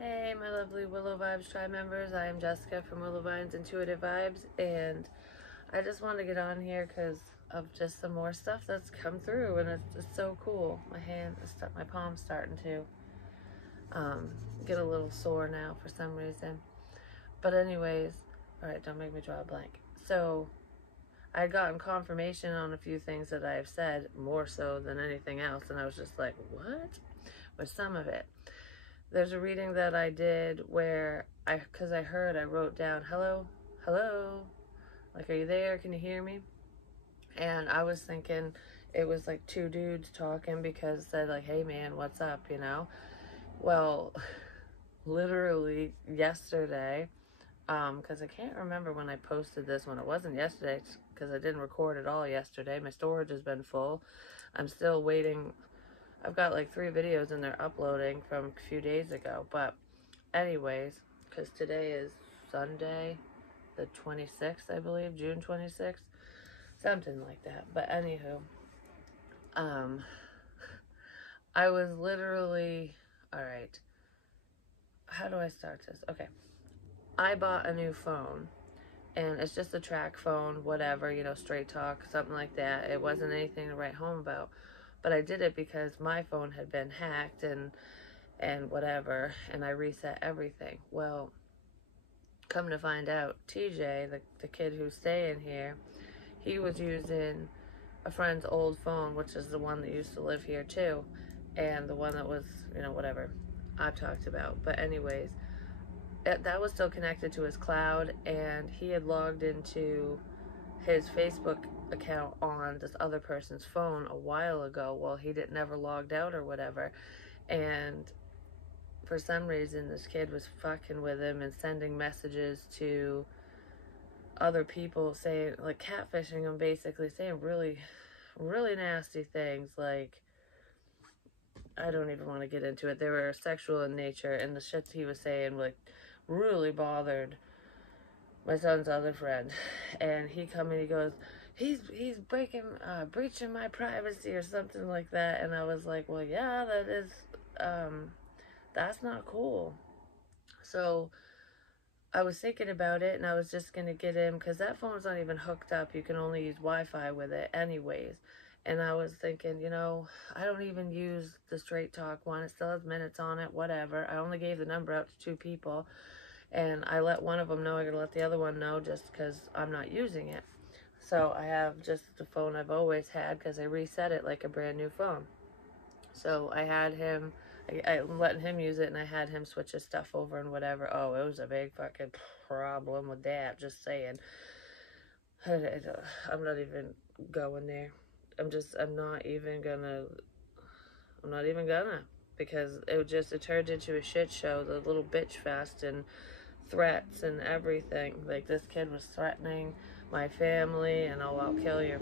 Hey, my lovely Willow Vibes Tribe members. I am Jessica from Willow Vines Intuitive Vibes, and I just want to get on here because of just some more stuff that's come through, and it's so cool. My palm's starting to get a little sore now for some reason. But anyways, all right, don't make me draw a blank. So I had gotten confirmation on a few things that I have said, more so than anything else, and I was just like, what? With some of it. There's a reading that I did where because I wrote down, hello, hello, like, are you there? Can you hear me? And I was thinking it was like two dudes talking because said like, hey man, what's up, you know? Well, literally yesterday, because I can't remember when I posted this one. It wasn't yesterday because I didn't record it all yesterday. My storage has been full. I'm still waiting. I've got like 3 videos in there uploading from a few days ago. But anyways, because today is Sunday, the 26th, I believe, June 26th, something like that. But anywho, I was literally, all right, how do I start this? Okay, I bought a new phone, and it's just a track phone, whatever, you know, straight talk, something like that. It wasn't anything to write home about, but I did it because my phone had been hacked and whatever, and I reset everything. Well, come to find out, TJ, the kid who's staying here, he was using a friend's old phone, which is the one that used to live here too, and the one that was, you know, whatever I've talked about. But anyways, that was still connected to his cloud, and he had logged into his Facebook account on this other person's phone a while ago. Well, he didn't never logged out or whatever, and for some reason this kid was fucking with him and sending messages to other people saying, like, catfishing him, basically saying really really nasty things. Like, I don't even want to get into it. They were sexual in nature, and the shit he was saying like really bothered my son's other friend. And he come and he goes, he's breaching my privacy or something like that. And I was like, well, yeah, that's not cool. So I was thinking about it, and I was just gonna get him, because that phone's not even hooked up. You can only use Wi-Fi with it anyways. And I was thinking, you know, I don't even use the straight talk one. It still has minutes on it, whatever. I only gave the number out to 2 people, and I let one of them know. I gotta let the other one know just because I'm not using it. So I have just the phone I've always had because I reset it like a brand new phone. So I had him, I'm letting him use it, and I had him switch his stuff over and whatever. Oh, it was a big fucking problem with that, just saying. I'm not even going there. I'm not even gonna, because it turned into a shit show, the little bitch fest, and threats and everything. Like, this kid was threatening my family, and oh, I'll kill you,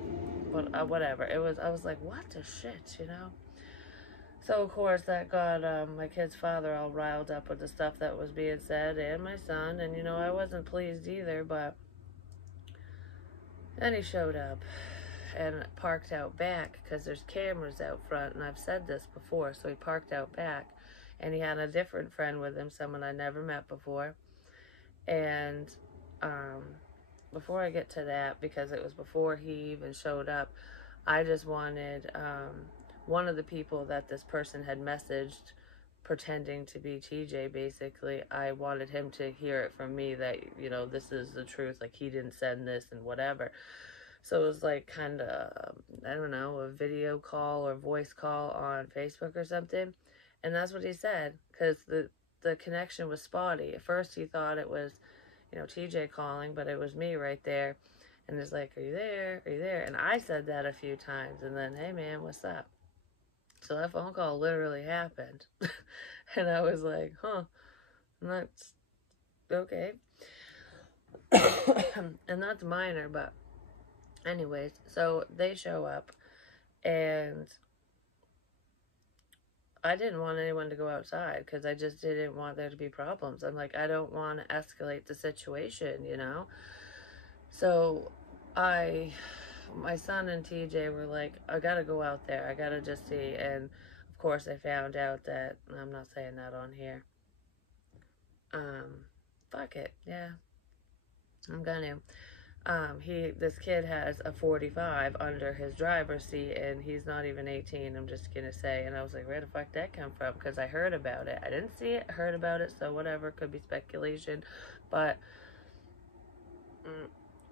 but whatever. I was like, what the shit, you know? So, of course, that got my kid's father all riled up with the stuff that was being said, and my son, and, you know, I wasn't pleased either, but then he showed up and parked out back because there's cameras out front, and I've said this before. So he parked out back, and he had a different friend with him, someone I never met before. And before I get to that, because it was before he even showed up, I just wanted one of the people that this person had messaged pretending to be TJ, basically, I wanted him to hear it from me that, you know, this is the truth, like, he didn't send this and whatever. So it was like kind of, I don't know, a video call or voice call on Facebook or something. And that's what he said, because the connection was spotty. At first he thought it was, you know, TJ calling, but it was me right there. And it's like, are you there? Are you there? And I said that a few times. And then, hey man, what's up? So that phone call literally happened. And I was like, huh, that's okay. And that's minor, but anyways, so they show up, and I didn't want anyone to go outside because I just didn't want there to be problems. I'm like, I don't want to escalate the situation, you know? So my son and TJ were like, I gotta go out there. I gotta just see. And of course I found out that, I'm not saying that on here, Fuck it, yeah, I'm gonna. This kid has a 45 under his driver's seat, and he's not even 18. I'm just gonna say, and I was like, where the fuck that come from? Because I heard about it. I didn't see it, heard about it, so whatever, could be speculation, but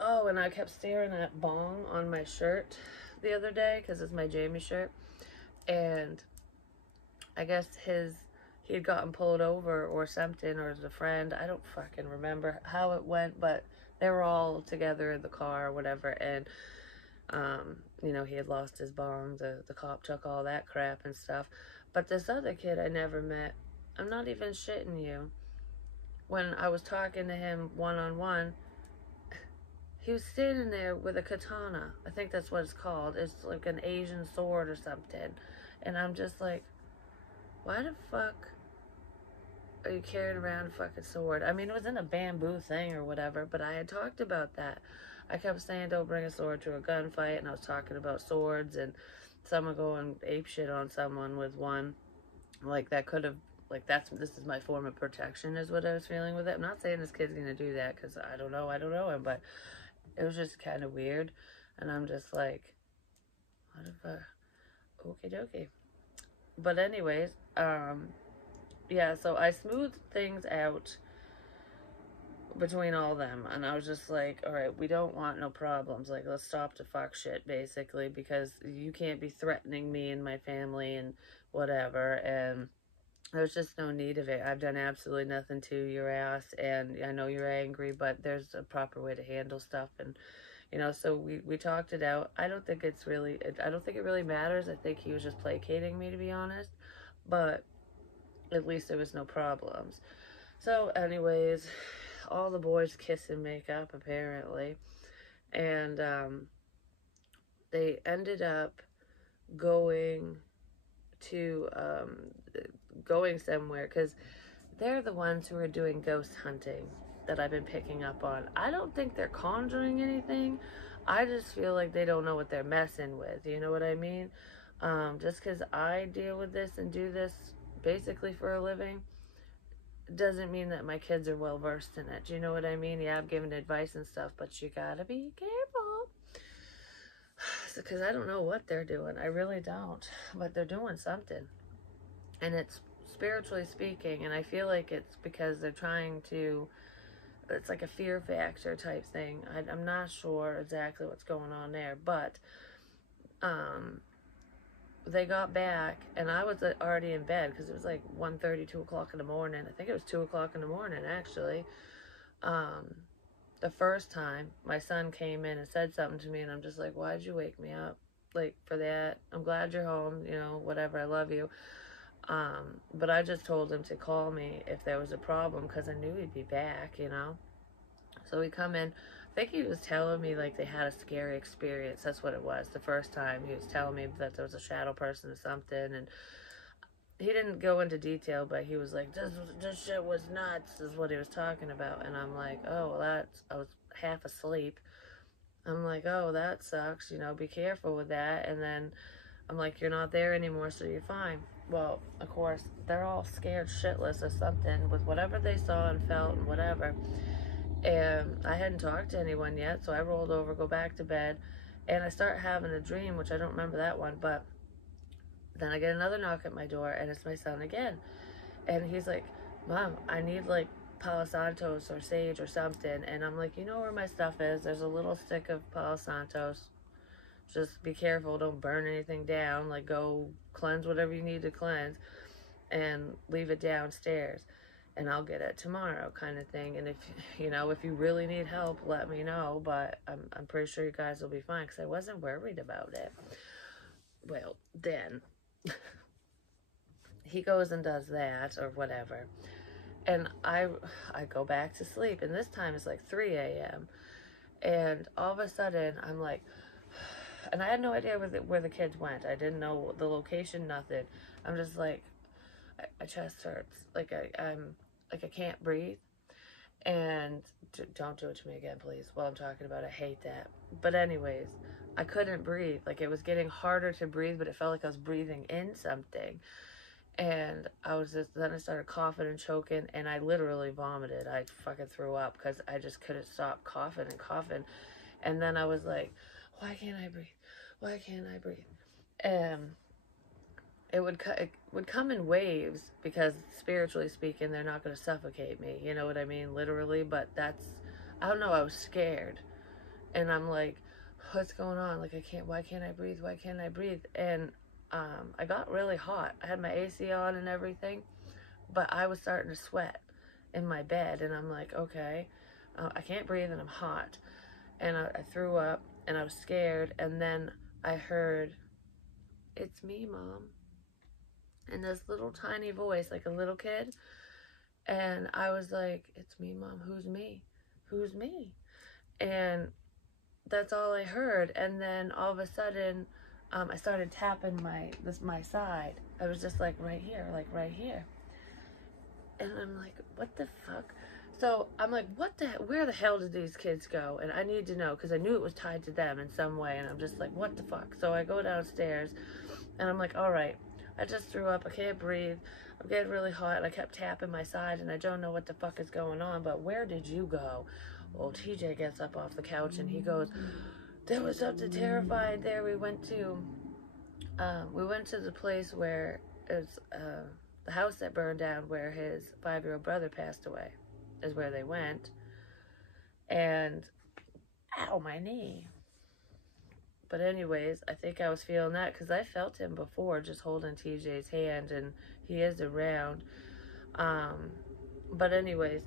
oh, and I kept staring at Bong on my shirt the other day because it's my Jamie shirt, and I guess he had gotten pulled over or something, or as a friend. I don't fucking remember how it went, but they were all together in the car or whatever, and he had lost his bong. The cop took all that crap and stuff. But this other kid I never met, I'm not even shitting you. When I was talking to him one on one, he was standing there with a katana. I think that's what it's called. It's like an Asian sword or something. And I'm just like, why the fuck are you carrying around a fucking sword? I mean, it was in a bamboo thing or whatever, but I had talked about that. I kept saying don't bring a sword to a gunfight, and I was talking about swords and someone going ape shit on someone with one. Like, that could have, like, this is my form of protection is what I was feeling with it. I'm not saying this kid's gonna do that because I don't know him, but it was just kind of weird. And I'm just like, what if, okie dokie. But anyways, yeah, so I smoothed things out between all of them, and I was just like, all right, we don't want no problems. Like, let's stop the fuck shit, basically, because you can't be threatening me and my family and whatever, and there's just no need of it. I've done absolutely nothing to your ass, and I know you're angry, but there's a proper way to handle stuff, and so we talked it out. I don't think it really matters. I think he was just placating me, to be honest, but at least there was no problems. So anyways, all the boys kiss and make up, apparently, and they ended up going to going somewhere, because they're the ones who are doing ghost hunting that I've been picking up on. I don't think they're conjuring anything. I just feel like they don't know what they're messing with. You know what I mean? Just because I deal with this and do this basically for a living doesn't mean that my kids are well versed in it. Do you know what I mean? Yeah, I've given advice and stuff, but you gotta be careful. Because I don't know what they're doing. I really don't. But they're doing something. And it's spiritually speaking, and I feel like it's because they're trying to, it's like a fear factor type thing. I'm not sure exactly what's going on there, but they got back, and I was already in bed because it was like 1:30, 2 o'clock in the morning. I think it was 2 o'clock in the morning, actually. The first time my son came in and said something to me, and I'm just like, why'd you wake me up? Like, for that? I'm glad you're home, whatever, I love you. But I just told him to call me if there was a problem because I knew he'd be back. So we come in. I think he was telling me like they had a scary experience. That's what it was. The first time he was telling me that there was a shadow person or something, and he didn't go into detail, but he was like, this shit was nuts, is what he was talking about. And I'm like, oh, well, I was half asleep. I'm like, oh, that sucks, be careful with that. And then I'm like, you're not there anymore, so you're fine. Well, of course, they're all scared shitless or something with whatever they saw and felt and whatever. And I hadn't talked to anyone yet, so I rolled over, go back to bed, and I start having a dream, which I don't remember that one, but then I get another knock at my door, and it's my son again. And he's like, Mom, I need like Palo Santos or sage or something. And I'm like, you know where my stuff is? There's a little stick of Palo Santos. Just be careful, don't burn anything down. Like, go cleanse whatever you need to cleanse and leave it downstairs, and I'll get it tomorrow, kind of thing. And if you really need help, let me know, but I'm pretty sure you guys will be fine, because I wasn't worried about it. Well, then he goes and does that or whatever, and I go back to sleep, and this time it's like 3 a.m. and all of a sudden I'm like, and I had no idea where the kids went. I didn't know the location, nothing. I'm just like, my chest hurts, like I'm like I can't breathe, and don't do it to me again, please, while I'm talking about it. I hate that. But anyways, I couldn't breathe. Like, it was getting harder to breathe, but it felt like I was breathing in something. And then I started coughing and choking, and I literally vomited. I fucking threw up because I just couldn't stop coughing and coughing. And then I was like, why can't I breathe? Why can't I breathe? And it would come in waves, because spiritually speaking, they're not going to suffocate me. You know what I mean? Literally. But I don't know. I was scared. And I'm like, what's going on? Like, why can't I breathe? Why can't I breathe? And I got really hot. I had my AC on and everything, but I was starting to sweat in my bed. And I'm like, okay, I can't breathe and I'm hot. And I threw up and I was scared. And then I heard, it's me, Mom. In this little tiny voice, like a little kid. And I was like, it's me, Mom. Who's me? Who's me? And that's all I heard. And then all of a sudden, I started tapping my side. I was just like, right here, like right here. And I'm like, what the fuck? So I'm like, where the hell did these kids go? And I need to know, because I knew it was tied to them in some way. And I'm just like, what the fuck? So I go downstairs and I'm like, all right, I just threw up. I can't breathe. I'm getting really hot. I kept tapping my side and I don't know what the fuck is going on, but where did you go? Well, TJ gets up off the couch and he goes, there was something terrifying there. We went to the place where it's the house that burned down, where his 5-year-old brother passed away, is where they went. And ow, my knee. But anyways, I think I was feeling that because I felt him before, just holding TJ's hand, and he is around. But anyways,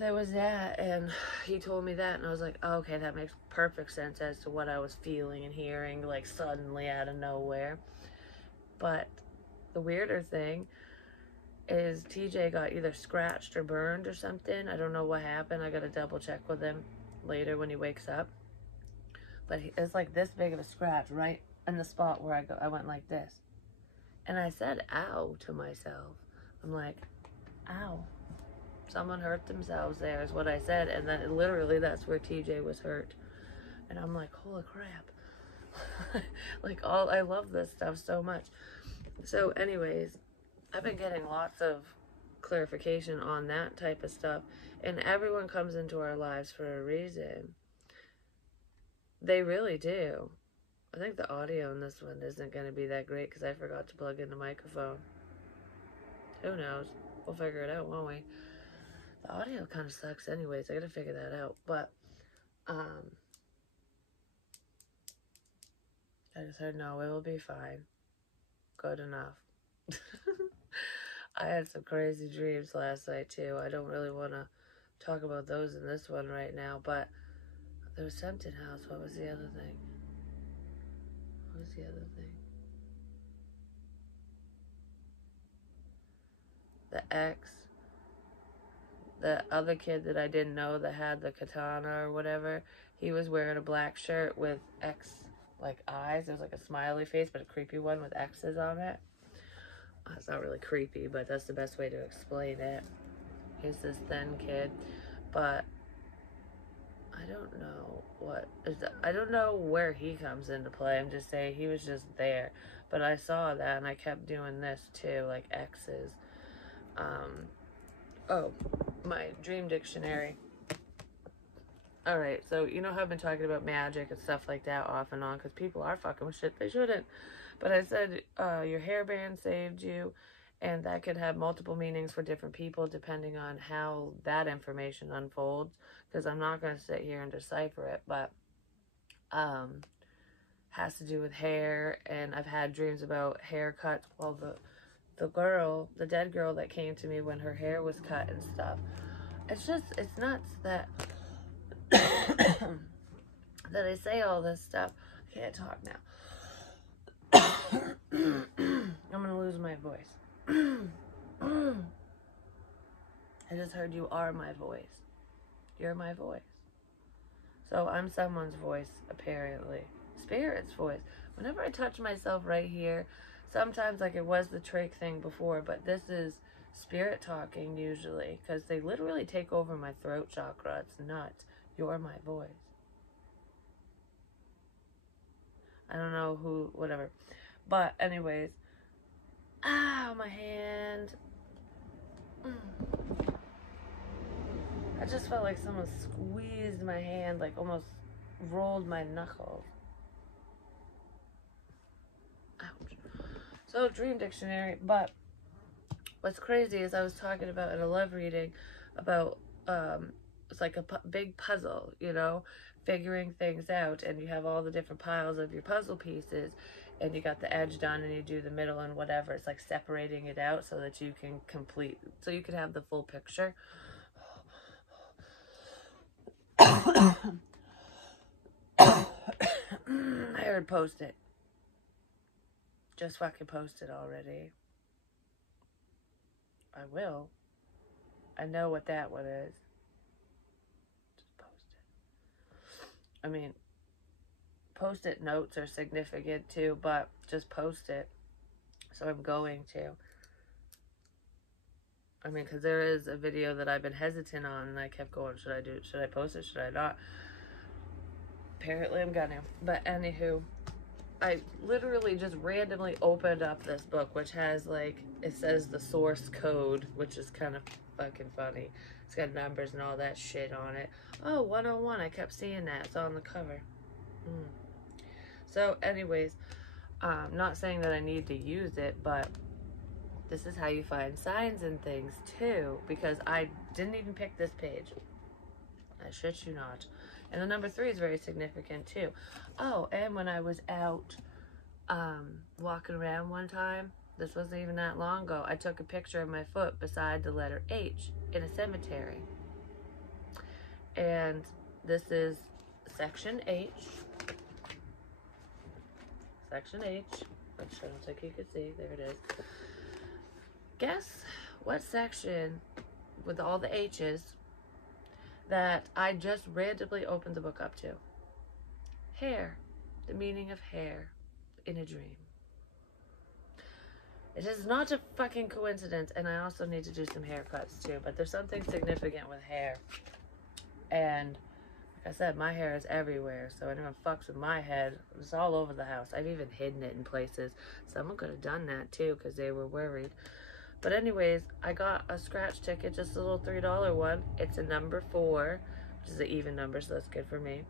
there was that, and he told me that, and I was like, oh, okay, that makes perfect sense as to what I was feeling and hearing, like, suddenly out of nowhere. But the weirder thing is TJ got either scratched or burned or something. I don't know what happened. I gotta double check with him later when he wakes up. But it's like this big of a scratch right in the spot where I went like this. And I said, ow, to myself. I'm like, ow. Someone hurt themselves there, is what I said. And then literally that's where TJ was hurt. And I'm like, holy crap. I love this stuff so much. So anyways, I've been getting lots of clarification on that type of stuff. And everyone comes into our lives for a reason. They really do. I think the audio in this one isn't going to be that great because I forgot to plug in the microphone. Who knows? We'll figure it out, won't we? The audio kind of sucks anyways. I got to figure that out. But, I just heard, no, it will be fine. Good enough. I had some crazy dreams last night, too. I don't really want to talk about those in this one right now, but there was something else. What was the other thing? What was the other thing? The ex. The other kid that I didn't know that had the katana or whatever, he was wearing a black shirt with X, like, eyes. It was like a smiley face, but a creepy one with X's on it. It's not really creepy, but that's the best way to explain it. He's this thin kid, but I don't know I don't know where he comes into play. I'm just saying he was just there. But I saw that and I kept doing this too, like X's. Oh, my dream dictionary. Alright, so you know how I've been talking about magic and stuff like that off and on, because people are fucking with shit they shouldn't. But I said your hairband saved you, and that could have multiple meanings for different people depending on how that information unfolds, because I'm not going to sit here and decipher it, but has to do with hair, and I've had dreams about haircuts. Well, the dead girl that came to me when her hair was cut and stuff, it's nuts that that I say all this stuff. I can't talk now. I'm gonna lose my voice. I just heard you are my voice. You're my voice. So I'm someone's voice, apparently. Spirit's voice. Whenever I touch myself right here, sometimes like it was the trach thing before, but this is spirit talking usually, because they literally take over my throat chakra. It's nuts. You're my voice. I don't know who, whatever. But anyways, Ow, my hand. I just felt like someone squeezed my hand, like almost rolled my knuckles. Ouch. So, dream dictionary. But what's crazy is I was talking about in a love reading about, it's like a big puzzle, you know, figuring things out, and you have all the different piles of your puzzle pieces, and you got the edge done, and you do the middle and whatever. It's like separating it out so that you can complete, so you can have the full picture. I heard post it. Just fucking post it already. I will. I know what that one is. Just post it. I mean, post-it notes are significant too, but just post it. So I'm going to. I mean, because there is a video that I've been hesitant on, and I kept going, should I do it? Should I post it? Should I not? Apparently I'm gonna. But anywho, I literally just randomly opened up this book, which has, like, it says the source code, which is kind of fucking funny. It's got numbers and all that shit on it. Oh, 101. I kept seeing that. It's on the cover. So anyways, not saying that I need to use it, but this is how you find signs and things too, because I didn't even pick this page. I shit you not. And the number 3 is very significant too. Oh, and when I was out walking around one time, this wasn't even that long ago, I took a picture of my foot beside the letter H in a cemetery. And this is section H. Section H, which I don't think you can see. There it is. Guess what section with all the H's that I just randomly opened the book up to? Hair. The meaning of hair in a dream. It is not a fucking coincidence, and I also need to do some haircuts too, but there's something significant with hair. And like I said, my hair is everywhere, so anyone fucks with my head, it's all over the house. I've even hidden it in places. Someone could have done that too, because they were worried. But anyways, I got a scratch ticket, just a little $3 one. It's a number 4, which is an even number, so that's good for me.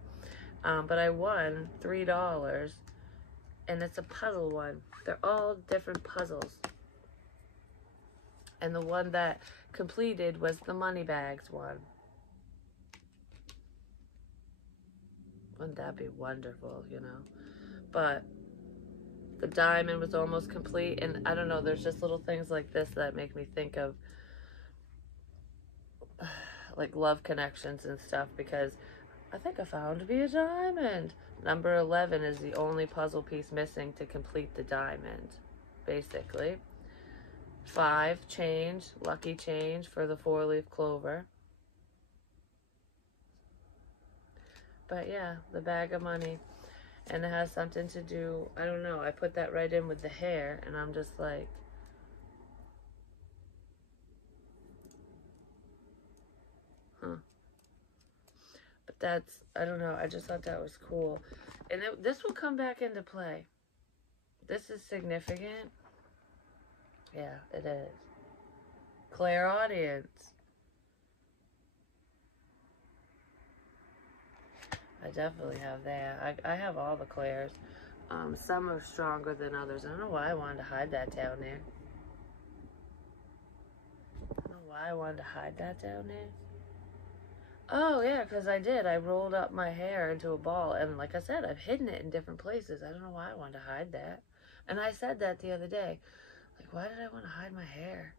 But I won $3, and it's a puzzle one. They're all different puzzles. And the one that completed was the money bags one. Wouldn't that be wonderful, you know? But the diamond was almost complete, and I don't know, there's just little things like this that make me think of like love connections and stuff, because I think I found me a diamond. Number 11 is the only puzzle piece missing to complete the diamond, basically. 5, change, lucky change for the 4-leaf clover. But yeah, the bag of money. And it has something to do, I don't know, I put that right in with the hair, and I'm just like, huh. But that's, I don't know, I just thought that was cool. And this will come back into play. This is significant. Yeah, it is. Clairaudience. I definitely have that. I have all the clairs. Some are stronger than others. I don't know why I wanted to hide that down there. I don't know why I wanted to hide that down there. Oh, yeah, because I did. I rolled up my hair into a ball. And like I said, I've hidden it in different places. I don't know why I wanted to hide that. And I said that the other day. Like, why did I want to hide my hair?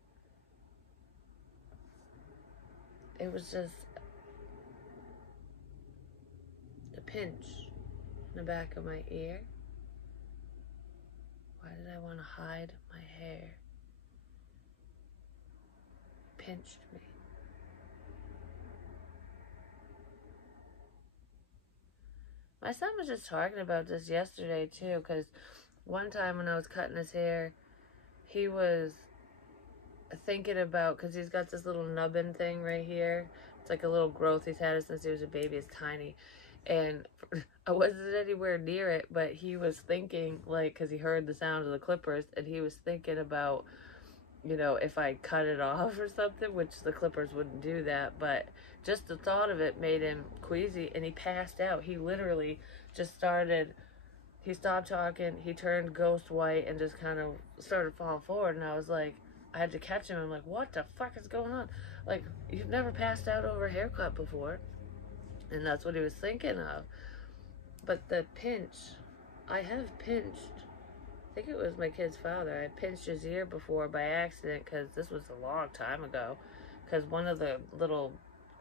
It was just a pinch in the back of my ear. Why did I want to hide my hair? Pinched me. My son was just talking about this yesterday too, because one time when I was cutting his hair, he was thinking about, because he's got this little nubbin thing right here. It's like a little growth he's had since he was a baby. It's tiny. And I wasn't anywhere near it, but he was thinking, like, because he heard the sound of the clippers, and he was thinking about, if I cut it off or something, which the clippers wouldn't do that, but just the thought of it made him queasy, and he passed out. He literally just he stopped talking, he turned ghost white, and just kind of started falling forward, and I was like, I had to catch him. I'm like, what the fuck is going on? Like, you've never passed out over a haircut before. And that's what he was thinking of. But the pinch, I have pinched, I think it was my kid's father. I pinched his ear before by accident because this was a long time ago. Because one of the little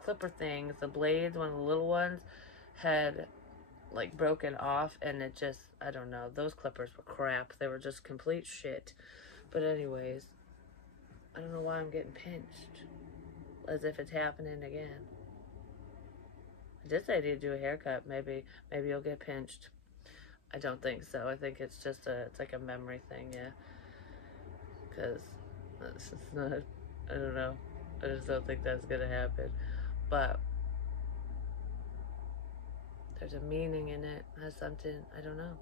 clipper things, the blades, one of the little ones, had like broken off, and it just, I don't know, those clippers were crap. They were just complete shit. But anyways, I don't know why I'm getting pinched. As if it's happening again. I did say I need to do a haircut. Maybe you'll get pinched. I don't think so. I think it's just it's like a memory thing, yeah. Because it's not, I don't know. I just don't think that's going to happen. But there's a meaning in it. Has something, I don't know.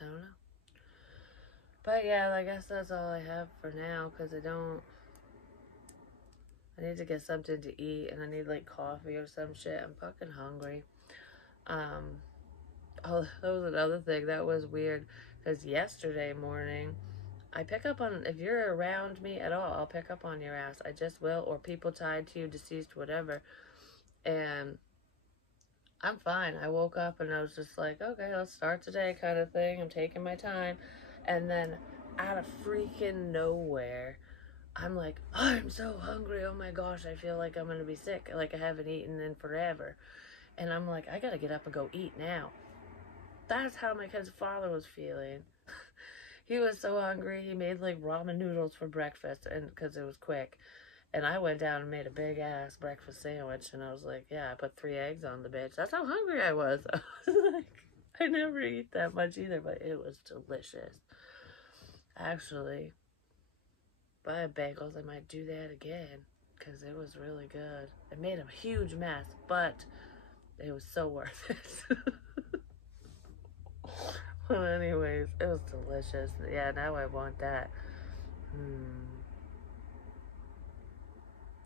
I don't know. But yeah, I guess that's all I have for now, because I need to get something to eat, and I need like coffee or some shit. I'm fucking hungry. Oh, that was another thing that was weird, because yesterday morning, I pick up on, if you're around me at all, I'll pick up on your ass. I just will, or people tied to you, deceased, whatever. And I'm fine. I woke up and I was just like, okay, let's start today, kind of thing. I'm taking my time. And then out of freaking nowhere, I'm like, I'm so hungry. Oh my gosh, I feel like I'm going to be sick. Like I haven't eaten in forever. And I'm like, I got to get up and go eat now. That's how my kid's father was feeling. He was so hungry. He made like ramen noodles for breakfast, and because it was quick. And I went down and made a big ass breakfast sandwich, and I was like, yeah, I put 3 eggs on the bitch. That's how hungry I was. I was like, I never eat that much either, but it was delicious. Actually, if I had bagels, I might do that again, because it was really good. It made a huge mess, but it was so worth it. But anyways, it was delicious. Yeah, now I want that.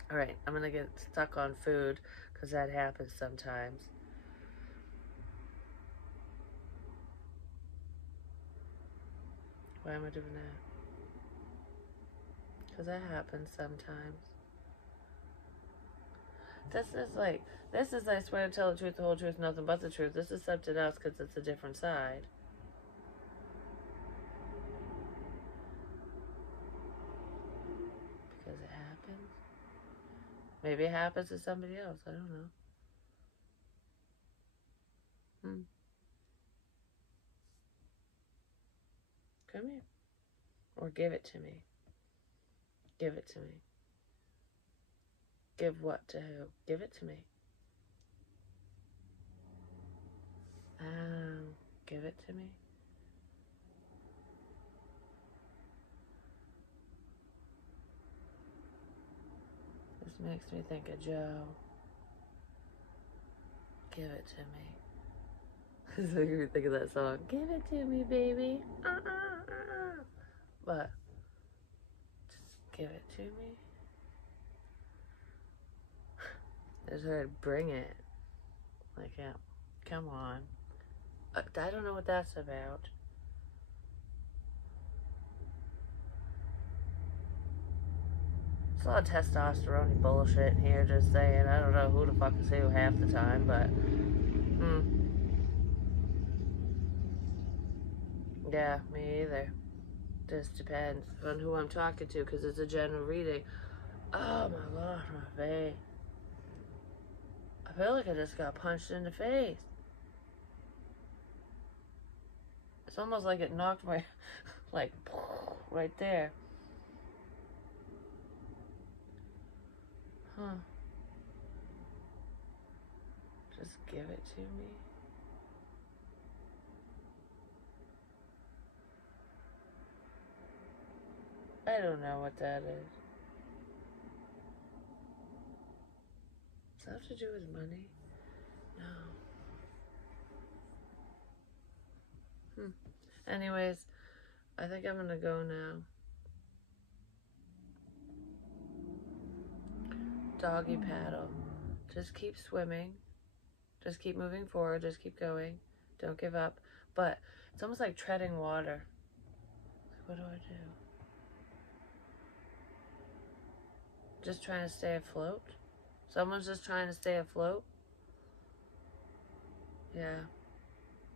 Alright, I'm gonna get stuck on food, because that happens sometimes. Why am I doing that? Because that happens sometimes. This is, I swear to tell the truth, the whole truth, nothing but the truth. This is something else, because it's a different side. Because it happens. Maybe it happens to somebody else. I don't know. Come here. Or give it to me. Give it to me. Give what to who? Give it to me. Oh, give it to me. This makes me think of Joe. Give it to me. So you think of that song. Give it to me, baby. But just give it to me. I just heard bring it. Like, yeah, come on. I don't know what that's about. It's a lot of testosterone bullshit in here, just saying. I don't know who the fuck is who half the time, but yeah, me either. Just depends on who I'm talking to, because it's a general reading. Oh my gosh, my face. I feel like I just got punched in the face. It's almost like it knocked my, like, right there. Huh. Just give it to me. I don't know what that is. that have to do with money? No. Anyways, I think I'm gonna go now. Doggy paddle. Just keep swimming. Just keep moving forward. Just keep going. Don't give up. But it's almost like treading water. What do I do? Just trying to stay afloat? Someone's just trying to stay afloat? Yeah.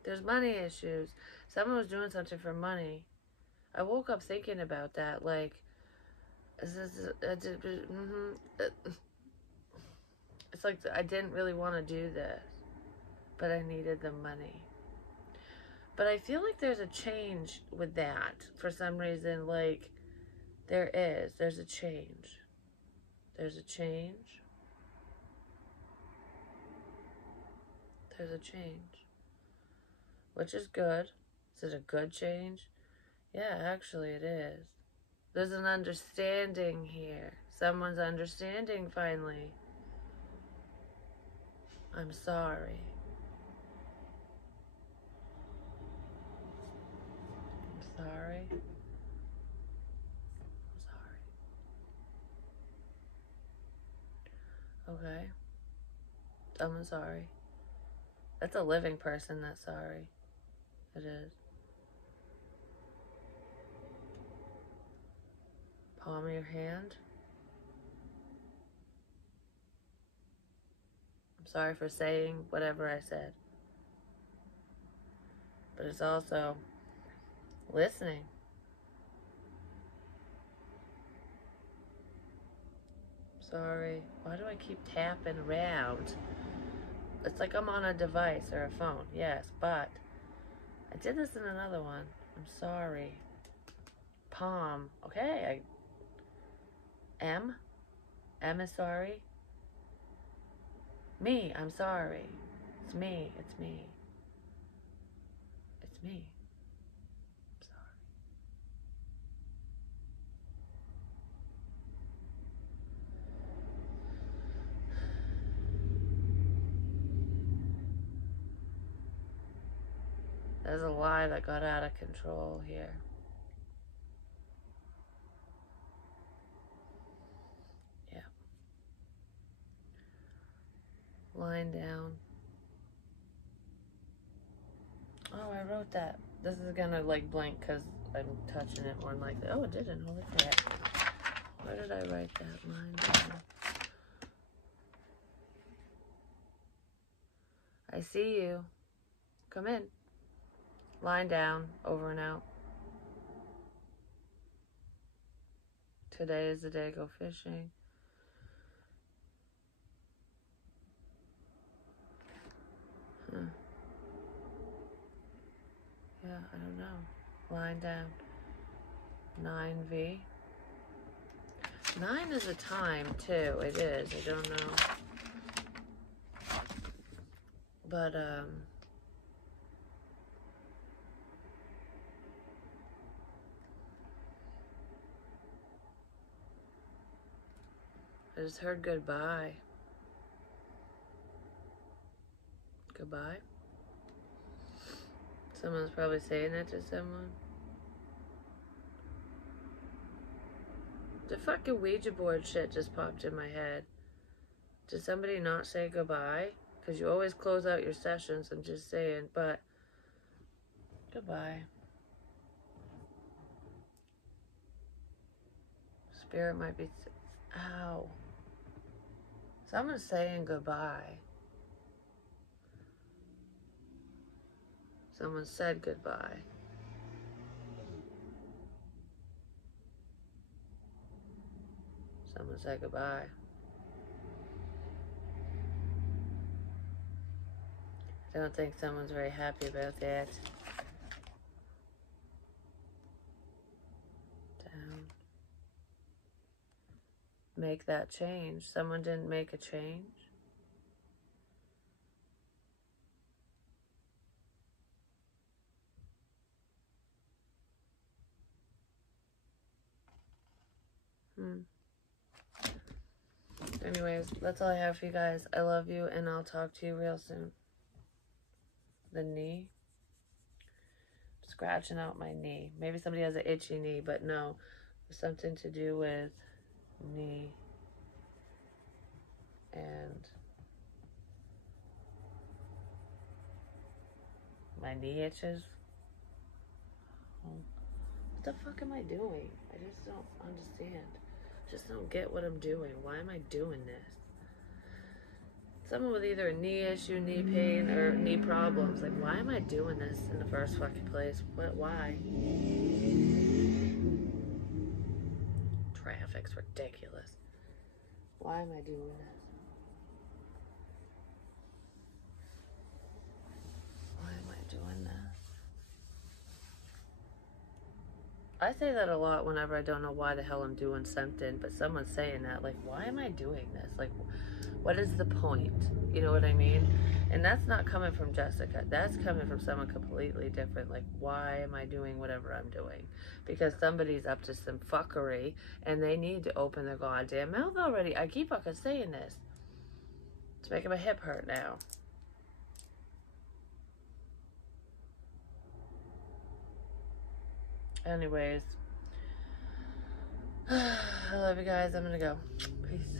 There's money issues. Someone was doing something for money. I woke up thinking about that. Like, is this... It's like I didn't really want to do this, but I needed the money. But I feel like there's a change with that for some reason. Like, there's a change. There's a change. There's a change. Which is good. Is it a good change? Yeah, actually it is. There's an understanding here. Someone's understanding finally. I'm sorry. I'm sorry. I'm sorry. Okay. Someone's sorry. That's a living person that's sorry. It is. Palm of your hand. I'm sorry for saying whatever I said. But it's also listening. Sorry. Why do I keep tapping around? It's like I'm on a device or a phone. Yes, but I did this in another one. I'm sorry. Palm. Okay. M is sorry. Me. I'm sorry. It's me. It's me. It's me. I'm sorry. There's a lie that got out of control here. Yeah. Lying down. Oh, I wrote that. This is gonna like blank because I'm touching it more than likely. Oh, it didn't. Holy crap. Where did I write that? Lying down. I see you. Come in. Lying down. Over and out. Today is the day to go fishing. Yeah, I don't know. Lying down. 9V. 9 is a time, too. It is. I don't know. But, I just heard goodbye. Goodbye? Someone's probably saying that to someone. The fucking Ouija board shit just popped in my head. Did somebody not say goodbye? Because you always close out your sessions, I'm just saying, but goodbye. Spirit might be... Ow. Someone's saying goodbye. Someone said goodbye. Someone said goodbye. I don't think someone's very happy about that. Down. Make that change. Someone didn't make a change. Anyways, that's all I have for you guys. I love you, and I'll talk to you real soon. The knee. Scratching out my knee. Maybe somebody has an itchy knee, but no. Something to do with knee and my knee itches. What the fuck am I doing? I just don't understand. Just don't get what I'm doing. Why am I doing this? Someone with either a knee issue, knee pain, or knee problems. Like, why am I doing this in the first fucking place? What? Why? Traffic's ridiculous. Why am I doing this? Why am I doing this? I say that a lot whenever I don't know why the hell I'm doing something, but someone's saying that, like, why am I doing this? Like, what is the point? You know what I mean? And that's not coming from Jessica. That's coming from someone completely different. Like, why am I doing whatever I'm doing? Because somebody's up to some fuckery, and they need to open their goddamn mouth already. I keep fucking saying this. It's making my hip hurt now. Anyways, I love you guys. I'm gonna go. Peace.